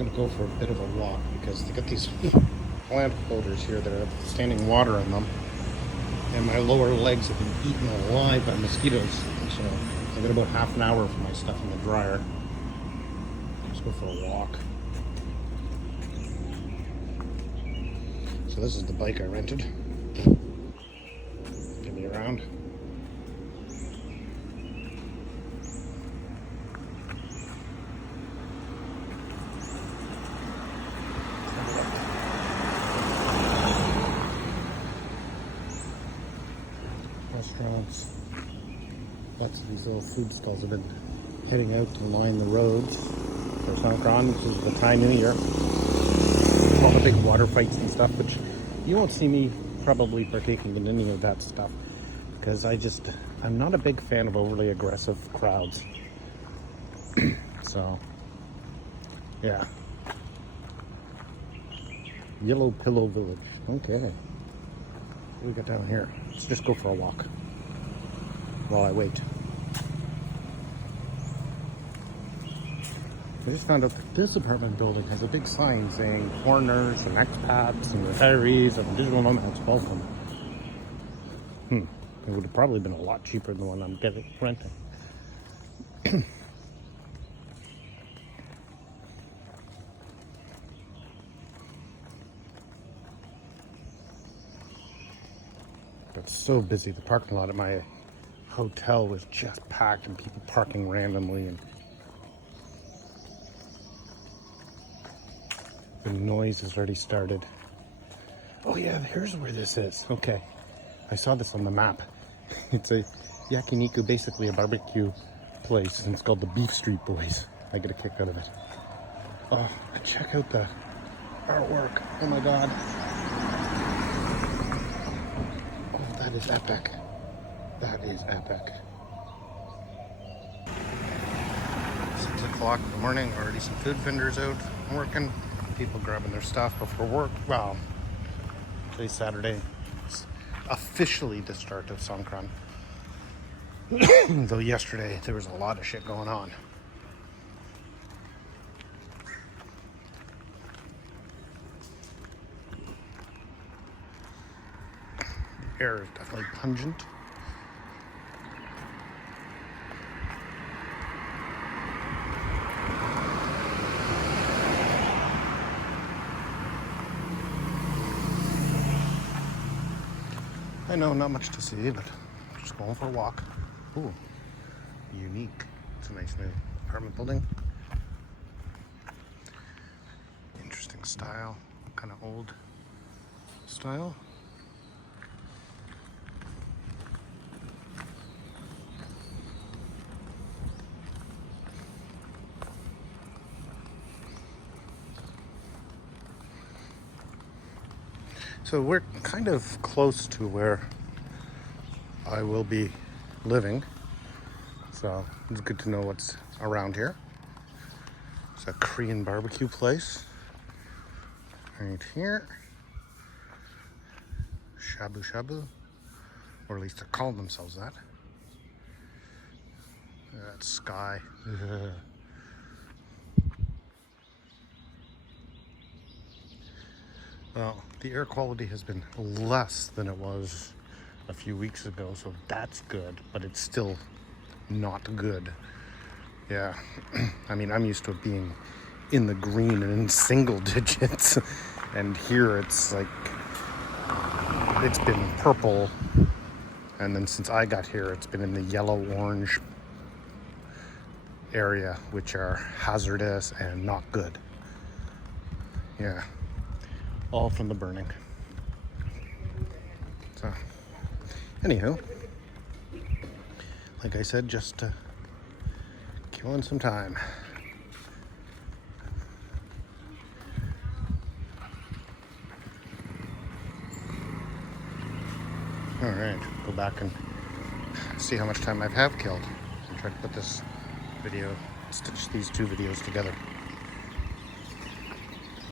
gonna go for a bit of a walk because they got these plant holders here that have standing water in them, and my lower legs have been eaten alive by mosquitoes. So I got about half an hour for my stuff in the dryer. Let's go for a walk. So this is the bike I rented. Get me around. Restaurants. Lots of these little food stalls have been heading out to line the roads for Songkran. This is the Thai New Year. All the big water fights and stuff, which you won't see me probably partaking in any of that stuff because I'm not a big fan of overly aggressive crowds. So, yeah. Yellow Pillow Village. Okay. What do we got down here? Let's just go for a walk while I wait. I just found out that this apartment building has a big sign saying foreigners and expats and retirees and digital nomads welcome. It would have probably been a lot cheaper than the one I'm renting. It's so busy. The parking lot at my hotel was just packed and people parking randomly, and the noise has already started. Oh yeah, here's where this is. Okay, I saw this on the map. It's a yakiniku, basically a barbecue place, and it's called the Beef Street Boys. I get a kick out of it. Oh, check out the artwork. Oh my god. Oh, that is epic. That is epic. 6 o'clock in the morning, already some food vendors out working. People grabbing their stuff before work. Well, today's Saturday. It's officially the start of Songkran. Though yesterday there was a lot of shit going on. The air is definitely pungent. I know, not much to see, but just going for a walk. Ooh, unique. It's a nice new apartment building. Interesting style, kind of old style. So we're kind of close to where I will be living. So it's good to know what's around here. It's a Korean barbecue place right here. Shabu Shabu, or at least they're calling themselves that. That's sky. Well, the air quality has been less than it was a few weeks ago, so that's good, but it's still not good. Yeah, I mean, I'm used to it being in the green and in single digits, and here it's like, it's been purple, and then since I got here, it's been in the yellow-orange area, which are hazardous and not good. Yeah. All from the burning. So, anywho, like I said, just killing some time. All right, go back and see how much time I have killed and try to put this video, stitch these two videos together.